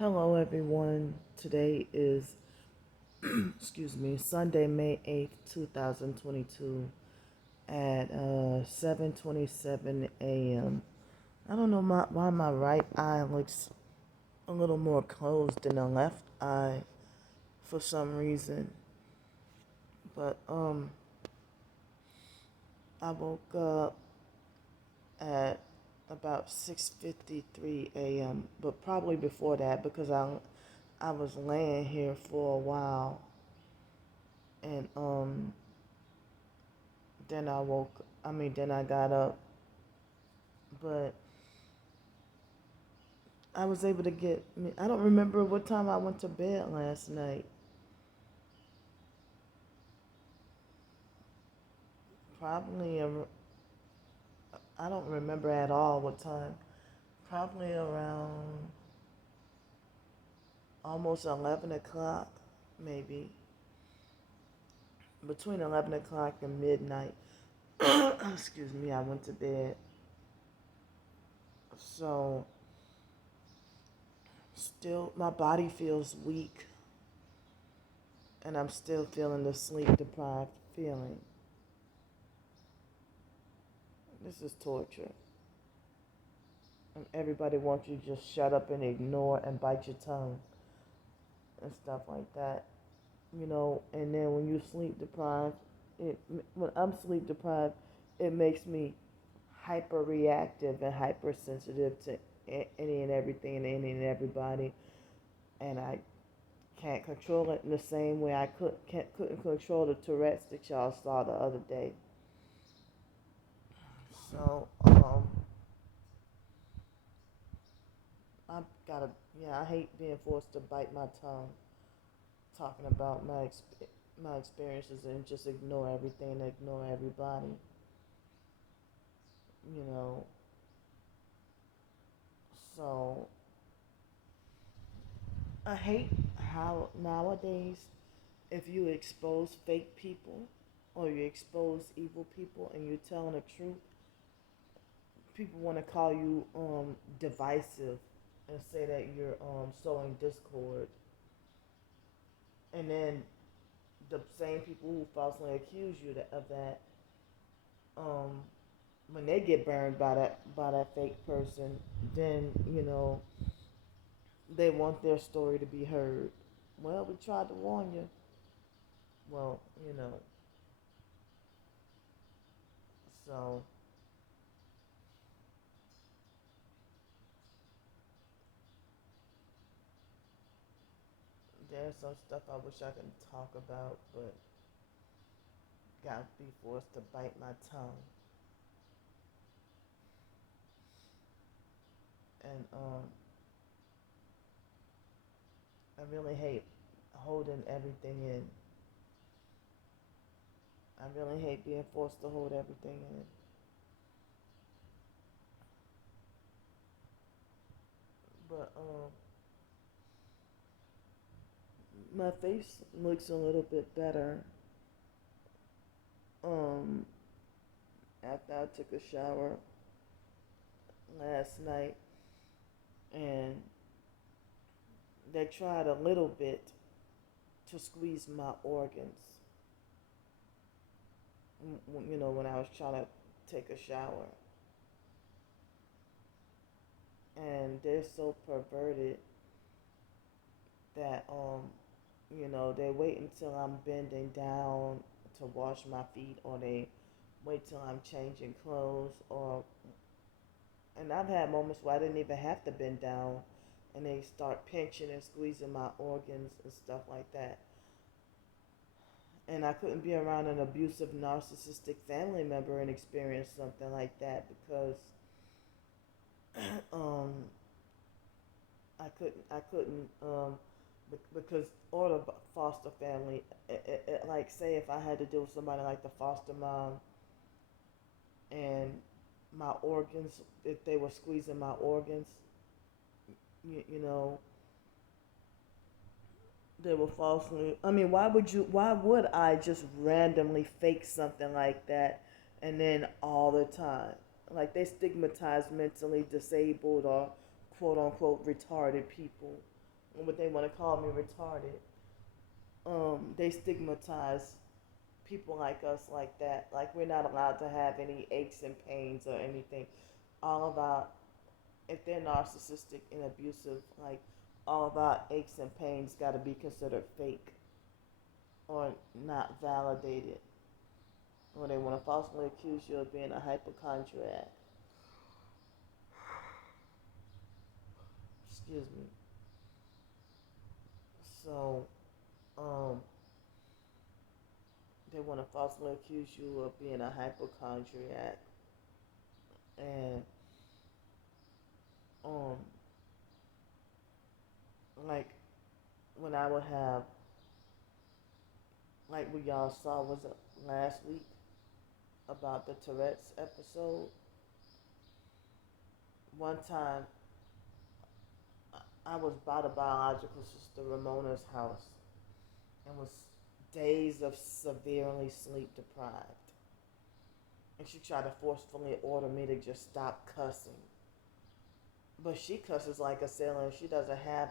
Hello, everyone. Today is, Sunday, May 8th, 2022 at 7:27 a.m. I don't know why my right eye looks a little more closed than the left eye for some reason. But I woke up at about 6:53 a.m., but probably before that because I was laying here for a while and then then I got up, but I was able to I don't remember what time I went to bed last night. Probably, I don't remember at all what time. Probably around almost 11 o'clock, maybe. Between 11 o'clock and midnight. Excuse me, I went to bed. So, still, my body feels weak, and I'm still feeling the sleep deprived feeling. This is torture. And everybody wants you to just shut up and ignore and bite your tongue and stuff like that. And then when you sleep deprived, when I'm sleep deprived, it makes me hyper reactive and hypersensitive to any and everything and any and everybody, and I can't control it in the same way I couldn't control the Tourette's that y'all saw the other day. So I've gotta, yeah, I hate being forced to bite my tongue talking about my experiences and just ignore everything and ignore everybody. You know, so I hate how nowadays, if you expose fake people or you expose evil people and you're telling the truth, people want to call you divisive and say that you're sowing discord, and then the same people who falsely accuse you of that, um, when they get burned by that fake person, then they want their story to be heard. Well, we tried to warn you. Well, so there's some stuff I wish I could talk about, but got to be forced to bite my tongue. And I really hate holding everything in. I really hate being forced to hold everything in. But my face looks a little bit better um after I took a shower last night, and they tried a little bit to squeeze my organs. When I was trying to take a shower, and they're so perverted that they wait until I'm bending down to wash my feet, or they wait till I'm changing clothes, or and I've had moments where I didn't even have to bend down, and they start pinching and squeezing my organs and stuff like that. And I couldn't be around an abusive, narcissistic family member and experience something like that because um, I couldn't because or the foster family, like say if I had to deal with somebody like the foster mom and my organs, if they were squeezing my organs, you know, they were falsely. I mean, Why would I just randomly fake something like that, and then all the time, like they stigmatize mentally disabled or quote unquote retarded people. what they want to call me retarded. They stigmatize people like us like that. Like we're not allowed to have any aches and pains or anything. All of our, if they're narcissistic and abusive, like all of our aches and pains got to be considered fake or not validated. Or they want to falsely accuse you of being a hypochondriac. Excuse me. So, um, they want to falsely accuse you of being a hypochondriac, and um, like when I would have, like what y'all saw was it last week about the Tourette's episode. One time, I was by the biological sister Ramona's house and was days of severely sleep deprived. And she tried to forcefully order me to just stop cussing. But she cusses like a sailor and she doesn't have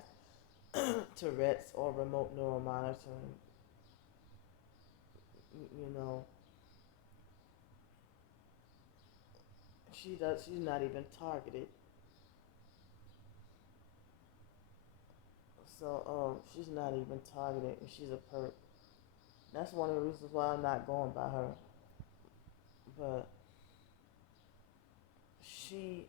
Tourette's or remote neural monitoring. You know, she's not even targeted. So, she's not even targeted and she's a perp. That's one of the reasons why I'm not going by her. But she,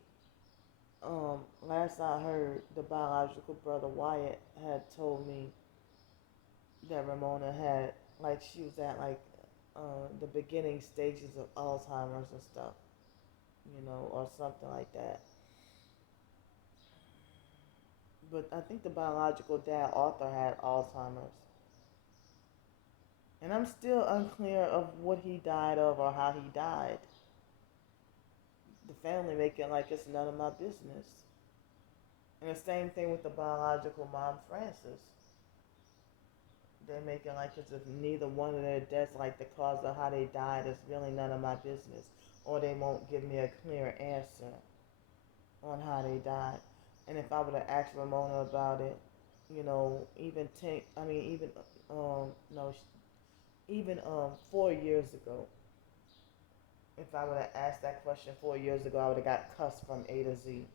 last I heard, the biological brother Wyatt had told me that Ramona had, like, she was at, like, the beginning stages of Alzheimer's and stuff, or something like that. But I think the biological dad, Arthur, had Alzheimer's. And I'm still unclear of what he died of or how he died. The family making like it's none of my business. And the same thing with the biological mom, Frances. They're making like as if neither one of their deaths, like the cause of how they died, is really none of my business. Or they won't give me a clear answer on how they died. And if I were to ask Ramona about it, even no, even 4 years ago, if I would have asked that question 4 years ago, I would have got cussed from A to Z.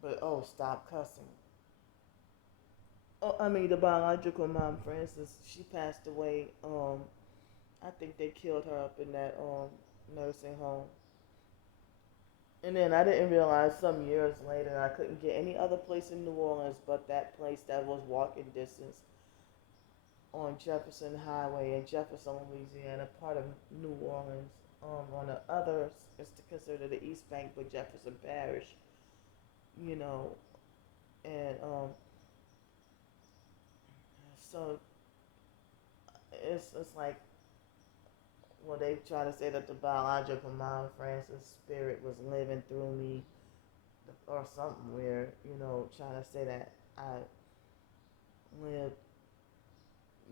But stop cussing. Oh, the biological mom, Frances, she passed away. I think they killed her up in that nursing home. And then I didn't realize some years later I couldn't get any other place in New Orleans but that place that was walking distance on Jefferson Highway in Jefferson, Louisiana, part of New Orleans. On the other, it's considered the East Bank, but Jefferson Parish, you know, and so it's like, well, they try to say that the biological mom, Frances' spirit was living through me, or something weird, trying to say that I live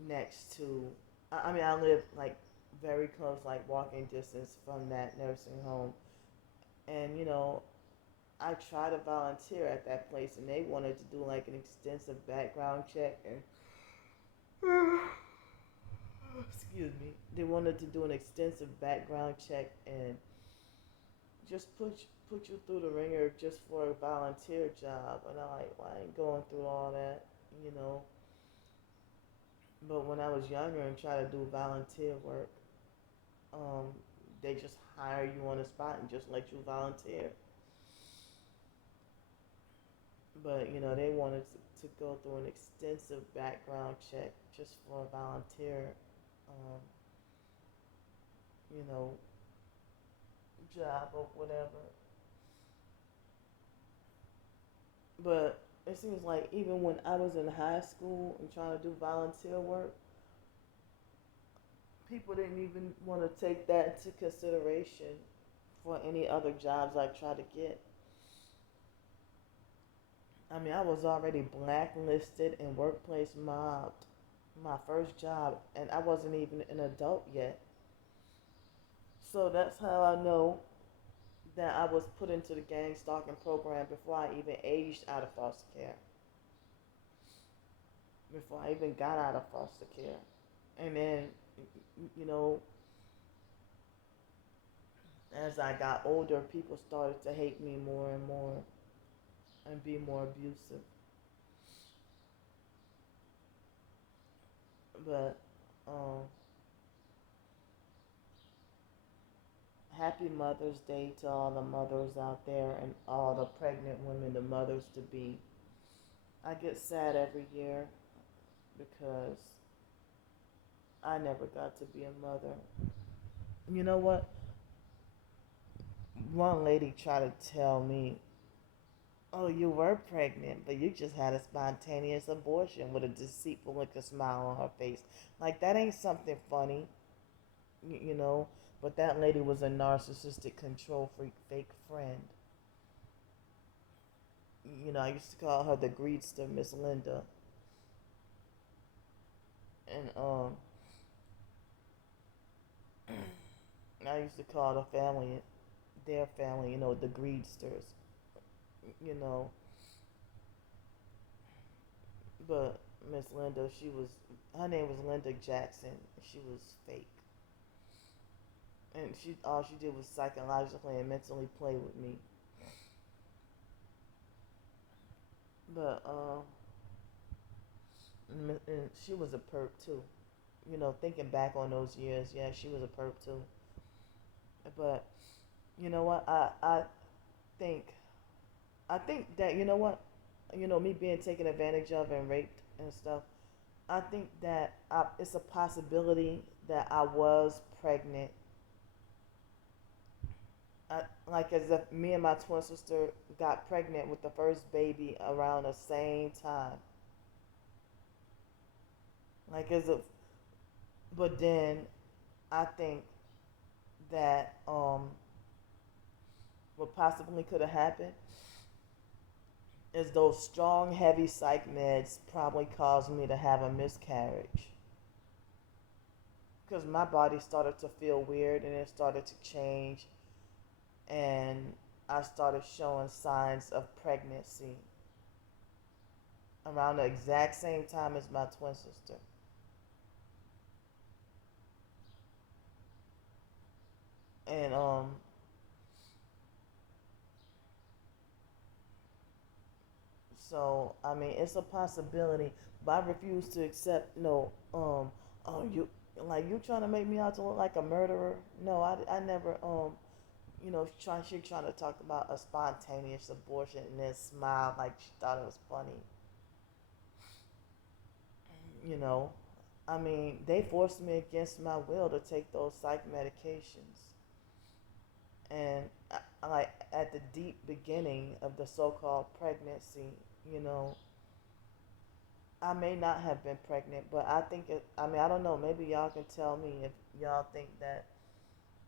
next to, I live like very close, like walking distance from that nursing home. And, I tried to volunteer at that place and they wanted to do like an extensive background check and, excuse me, they wanted to do an extensive background check and just put you through the ringer just for a volunteer job. And I'm like, well, I ain't going through all that, you know. But when I was younger and tried to do volunteer work, um, they just hire you on the spot and just let you volunteer. But they wanted to go through an extensive background check just for a volunteer, um, you know, job or whatever. But it seems like even when I was in high school and trying to do volunteer work, people didn't even want to take that into consideration for any other jobs I tried to get. I was already blacklisted and workplace mobbed my first job, and I wasn't even an adult yet. So that's how I know that I was put into the gang stalking program before I even aged out of foster care. before I even got out of foster care. And then, you know, as I got older, people started to hate me more and more and be more abusive. But um, happy Mother's Day to all the mothers out there and all the pregnant women, the mothers to be. I get sad every year because I never got to be a mother. You know what? One lady tried to tell me, "Oh, you were pregnant, but you just had a spontaneous abortion," with a deceitful look, a smile on her face. Like, that ain't something funny, you know? But that lady was a narcissistic, control freak, fake friend. You know, I used to call her the greedster, Miss Linda. And I used to call the family, their family, the greedsters. You know, but Miss Linda, her name was Linda Jackson. She was fake, and she all she did was psychologically and mentally play with me. But and she was a perp too. You know, thinking back on those years, yeah, she was a perp too. But you know what? Think I think that me being taken advantage of and raped and stuff. I think that it's a possibility that I was pregnant. Like, as if me and my twin sister got pregnant with the first baby around the same time. Like, as if, but then I think that what possibly could have happened is those strong, heavy psych meds probably caused me to have a miscarriage. Because my body started to feel weird and it started to change, and I started showing signs of pregnancy around the exact same time as my twin sister. And so I mean, it's a possibility, but I refuse to accept no. Oh, you like you trying to make me out to look like a murderer? No, I never she trying to talk about a spontaneous abortion and then smile like she thought it was funny. You know, I mean, they forced me against my will to take those psych medications, and like at the deep beginning of the so-called pregnancy, you know, I may not have been pregnant, but I think it. I mean, I don't know. Maybe y'all can tell me if y'all think that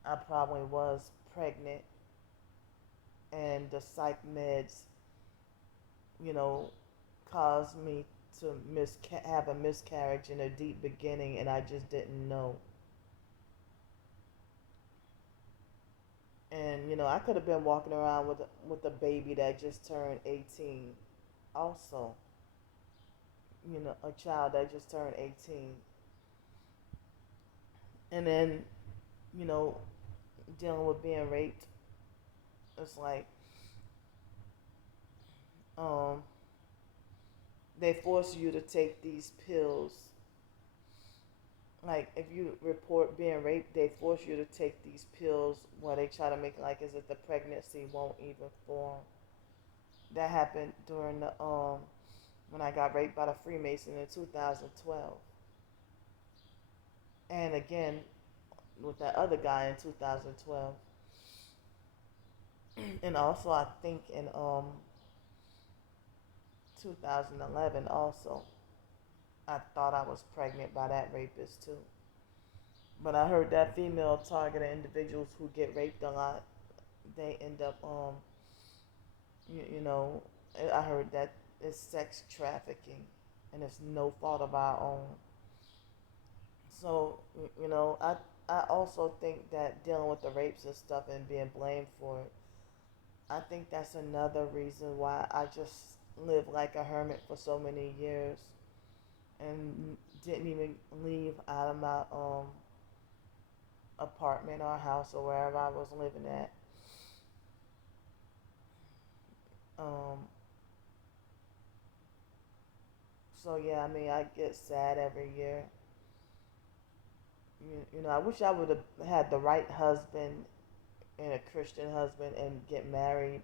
I probably was pregnant, and the psych meds, you know, caused me to have a miscarriage in a deep beginning, and I just didn't know. And I could have been walking around with a baby that just turned 18, also. A child that just turned 18, and then you know dealing with being raped. It's like um, they force you to take these pills. Like, if you report being raped, they force you to take these pills where they try to make it like as if the pregnancy won't even form. That happened during the when I got raped by the Freemason in 2012, and again with that other guy in 2012, and also I think in 2011 also. I thought I was pregnant by that rapist too. But I heard that female targeted individuals who get raped a lot, they end up you know, I heard that it's sex trafficking, and it's no fault of our own. So I also think that dealing with the rapes and stuff and being blamed for it, I think that's another reason why I just lived like a hermit for so many years. and didn't even leave out of my apartment or house or wherever I was living at. Um, so yeah, I mean, I get sad every year. You know, I wish I would have had the right husband and a Christian husband and get married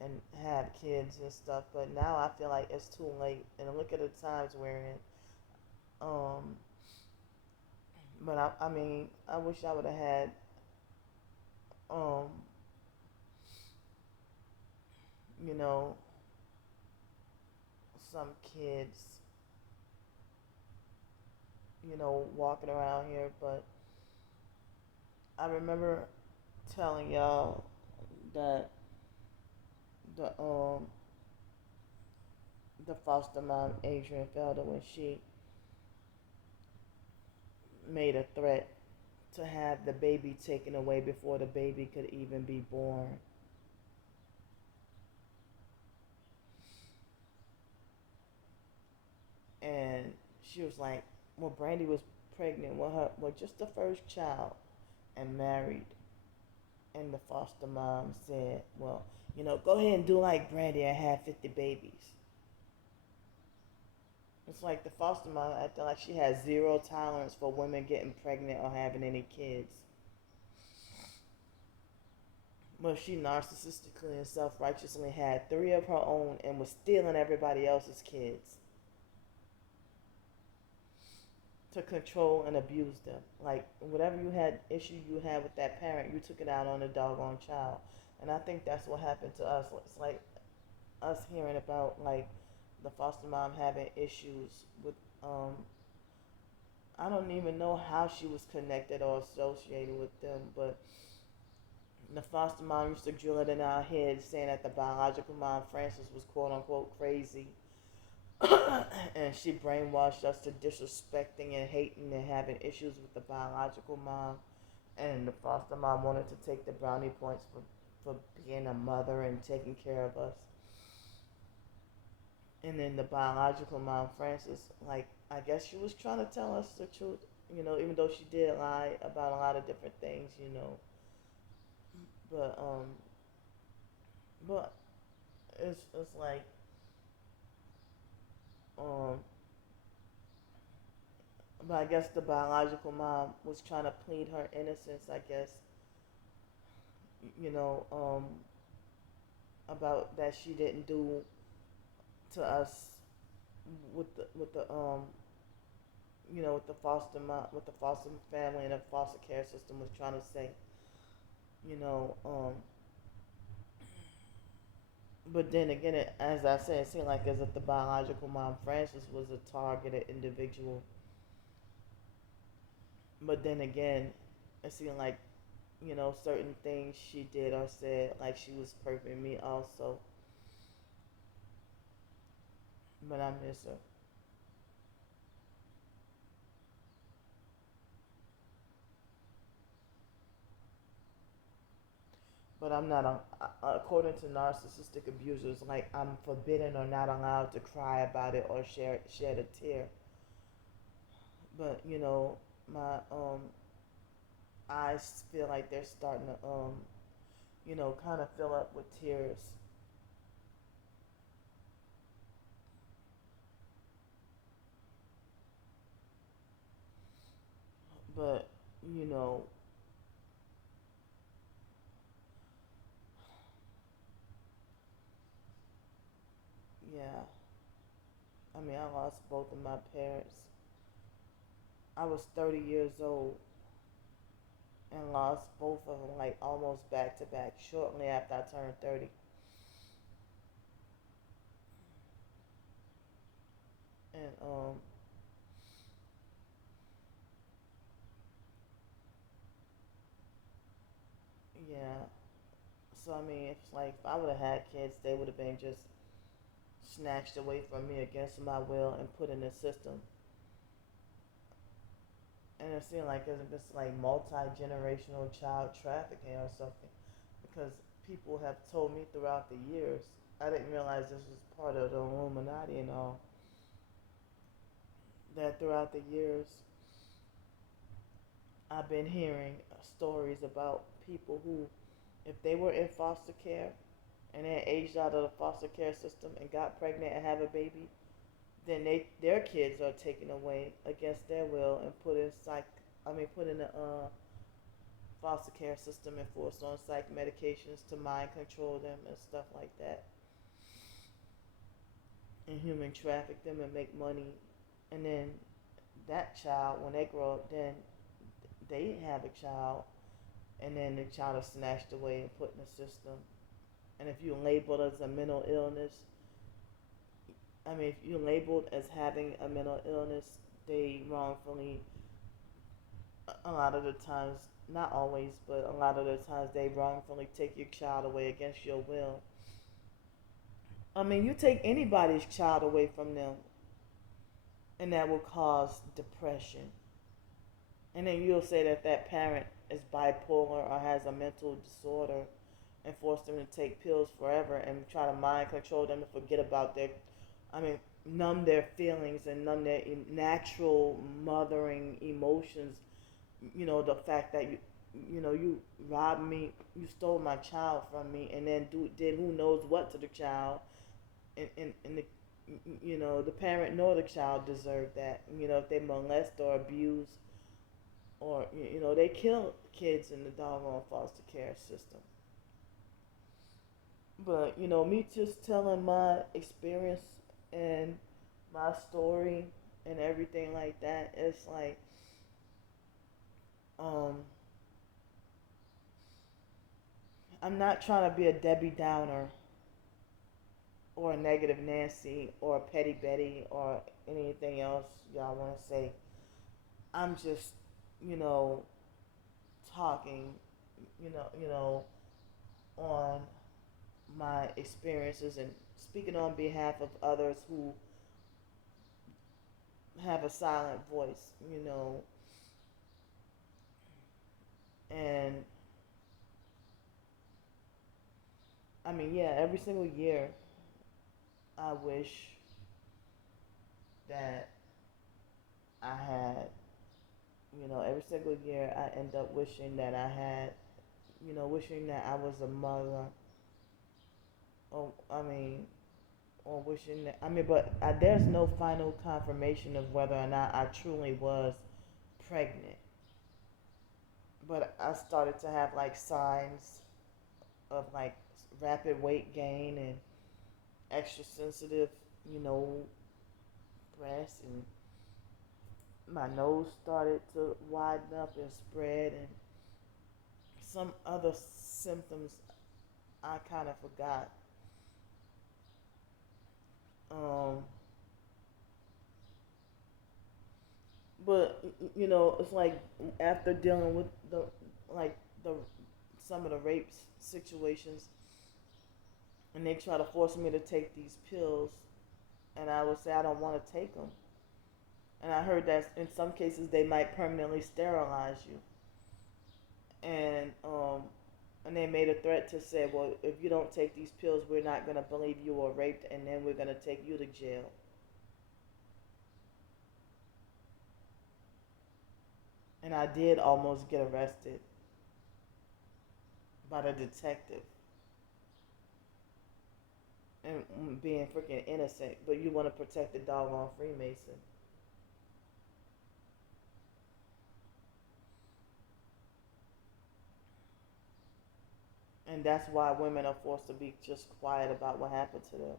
and have kids and stuff. But now I feel like it's too late. And look at the times we're in. Um, but I mean, I wish I would have had um, you know, some kids, walking around here. But I remember telling y'all that the the foster mom Adrian Felder, when she made a threat to have the baby taken away before the baby could even be born. And she was like, well, Brandy was pregnant with just the first child and married. And the foster mom said, well, go ahead and do like Brandy and have 50 babies. It's like the foster mom acting like she has zero tolerance for women getting pregnant or having any kids. Well, she narcissistically and self righteously had three of her own and was stealing everybody else's kids to control and abuse them. Like, whatever issue you had with that parent, you took it out on the doggone child. And I think that's what happened to us. It's like us hearing about, like, the foster mom having issues with, I don't even know how she was connected or associated with them, but the foster mom used to drill it in our heads saying that the biological mom, Frances, was quote unquote crazy. And she brainwashed us to disrespecting and hating and having issues with the biological mom. And the foster mom wanted to take the brownie points for being a mother and taking care of us. And then the biological mom, Frances, like, I guess she was trying to tell us the truth, even though she did lie about a lot of different things. But but it's like um but I guess the biological mom was trying to plead her innocence, I guess, you know, about that she didn't do to us with the foster mom, with the foster family and the foster care system was trying to say, you know, but then again, as I said, it seemed like as if the biological mom, Frances, was a targeted individual. But then again, it seemed like, certain things she did or said, like she was perping me also. But I miss her. But I'm not, according to narcissistic abusers, like I'm forbidden or not allowed to cry about it or shed a tear. But my eyes feel like they're starting to kind of fill up with tears. But you know, yeah. I mean, I lost both of my parents. I was 30 years old and lost both of them like almost back to back shortly after I turned 30. And yeah. So I mean, it's like if I would have had kids, they would have been just snatched away from me against my will and put in the system. And it seemed like it's like multi generational child trafficking or something, because people have told me throughout the years. I didn't realize this was part of the Illuminati and all. that throughout the years I've been hearing stories about people who, if they were in foster care and then aged out of the foster care system and got pregnant and have a baby, then their kids are taken away against their will and put in the foster care system and forced on psych medications to mind control them and stuff like that, and human traffic them and make money, and then that child, when they grow up, then they have a child, and then the child is snatched away and put in the system. And if you're labeled as a mental illness, if you're labeled as having a mental illness, they wrongfully, a lot of the times, not always, but a lot of the times, they wrongfully take your child away against your will. You take anybody's child away from them, and that will cause depression. And then you'll say that that parent is bipolar or has a mental disorder and force them to take pills forever and try to mind control them to forget about numb their feelings and numb their natural mothering emotions. The fact that you robbed me, you stole my child from me, and then did who knows what to the child, and the parent nor the child deserve that. If they molest or abuse, or they kill kids in the doggone foster care system. But me just telling my experience and my story and everything like that, it's like, I'm not trying to be a Debbie Downer or a negative Nancy or a petty Betty or anything else y'all want to say. I'm just, you know, talking, on my experiences and speaking on behalf of others who have a silent voice, and yeah, every single year I wish that I had, every single year I end up wishing that I had, wishing that I was a mother, or or wishing that, but there's no final confirmation of whether or not I truly was pregnant. But I started to have like signs of like rapid weight gain and extra sensitive, you know, breasts, and my nose started to widen up and spread, and some other symptoms I kind of forgot. Um, but it's like after dealing with the some of the rape situations, and they try to force me to take these pills, and I would say I don't want to take them. And I heard that in some cases they might permanently sterilize you. And they made a threat to say, well, if you don't take these pills, we're not gonna believe you were raped, and then we're gonna take you to jail. And I did almost get arrested by the detective, and being freaking innocent, but you want to protect the doggone Freemason. And that's why women are forced to be just quiet about what happened to them.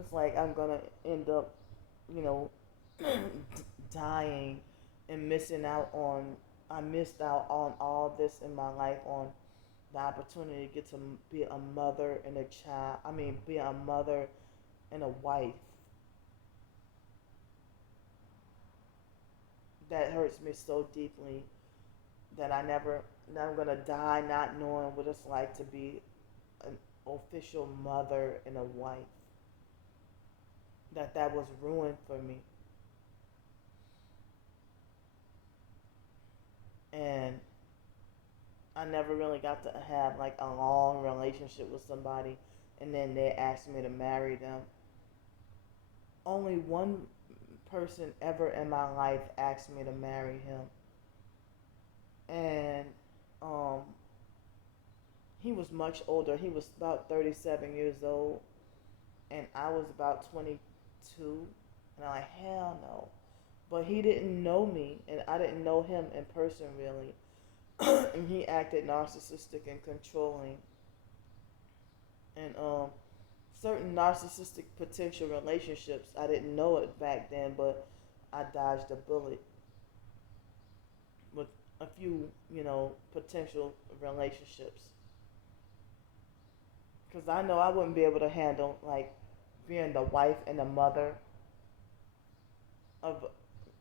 It's like I'm gonna end up, you know, dying and missing out on. I missed out on all this in my life, on the opportunity to get to be a mother and a child. Be a mother and a wife. That hurts me so deeply that that I'm gonna die not knowing what it's like to be an official mother and a wife. That was ruined for me, and I never really got to have like a long relationship with somebody and then they asked me to marry them. Only one person ever in my life asked me to marry him, and um, he was much older. He was about 37 years old, and I was about 22. And I'm like, hell no. But he didn't know me, and I didn't know him in person really. And he acted narcissistic and controlling. And certain narcissistic potential relationships, I didn't know it back then, but I dodged a bullet with a few, potential relationships. Because I know I wouldn't be able to handle, like, being the wife and the mother of,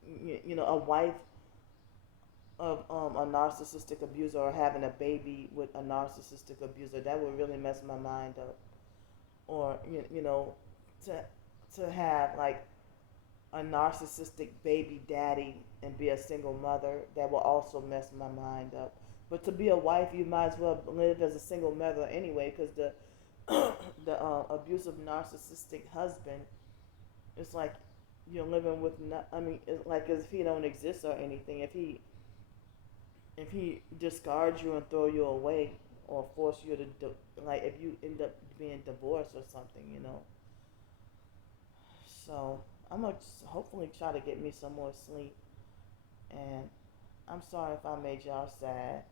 a wife of a narcissistic abuser, or having a baby with a narcissistic abuser. That would really mess my mind up. Or, to, to have, like, a narcissistic baby daddy and be a single mother, that will also mess my mind up. But to be a wife, you might as well live as a single mother anyway, because the the abusive narcissistic husband, it's like you're living with not, I mean, it's like as if he don't exist or anything. If he discards you and throw you away, or force you to like, if you end up being divorced or something. So I'm gonna hopefully try to get me some more sleep. And I'm sorry if I made y'all sad.